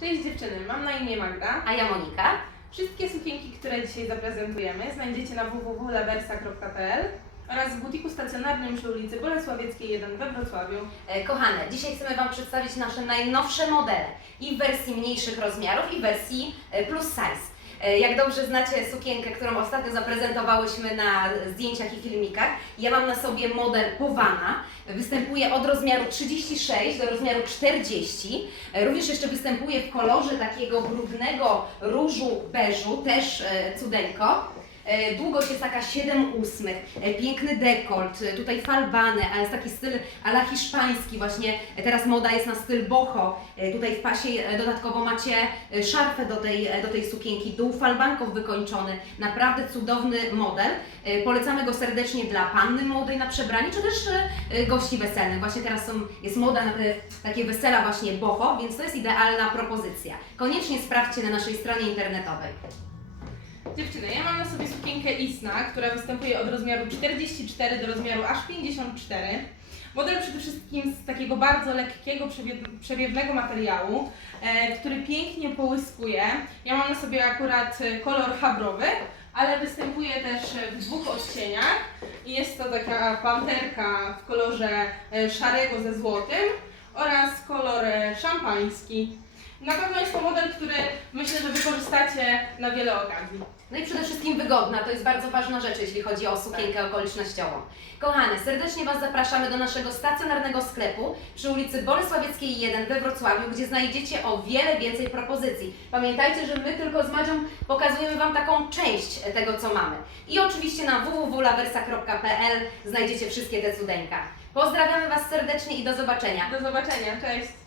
Cześć dziewczyny, mam na imię Magda. A ja Monika. Wszystkie sukienki, które dzisiaj zaprezentujemy, znajdziecie na www.laversa.pl oraz w butiku stacjonarnym przy ulicy Bolesławieckiej 1 we Wrocławiu. E, Kochane, dzisiaj chcemy Wam przedstawić nasze najnowsze modele i w wersji mniejszych rozmiarów i w wersji e, plus size. E, Jak dobrze znacie sukienkę, którą ostatnio zaprezentowałyśmy na zdjęciach i filmikach, ja mam na sobie model Powana. Występuje od rozmiaru 36 do rozmiaru 40. E, Również jeszcze występuje w kolorze takiego brudnego różu beżu, też e, cudeńko. E, Długość jest taka 7 ósmych, e, piękny dekolt, e, tutaj falbany, a jest taki styl ala hiszpański właśnie, teraz moda jest na styl boho, tutaj w pasie dodatkowo macie szarfę do tej, do tej sukienki, dół falbanków wykończony, naprawdę cudowny model. Polecamy go serdecznie dla panny młodej na przebranie, czy też gości weselnych. Właśnie teraz są, jest moda na te takie wesela właśnie boho, więc to jest idealna propozycja. Koniecznie sprawdźcie na naszej stronie internetowej. Dziewczyny, ja mam na sobie sukienkę Isna, która występuje od rozmiaru 44 do rozmiaru aż 54. Model przede wszystkim z takiego bardzo lekkiego, przewie- przewiewnego materiału, e, który pięknie połyskuje. Ja mam na sobie akurat kolor habrowy, ale występuje też w dwóch odcieniach. I jest to taka panterka w kolorze e, szarego ze złotym oraz kolor e, szampański. Na pewno jest to model, który myślę, że wykorzystacie na wiele okazji. No i przede wszystkim wygodna, to jest bardzo ważna rzecz, jeśli chodzi o sukienkę okolicznościową. Kochane, serdecznie Was zapraszamy do naszego stacjonarnego sklepu przy ulicy Bolesławieckiej 1 we Wrocławiu, gdzie znajdziecie o wiele więcej propozycji. Pamiętajcie, że my tylko z Madzią pokazujemy Wam taką część tego, co mamy. I oczywiście na www.laversa.pl znajdziecie wszystkie te cudeńka. Pozdrawiamy Was serdecznie i do zobaczenia. Do zobaczenia, cześć!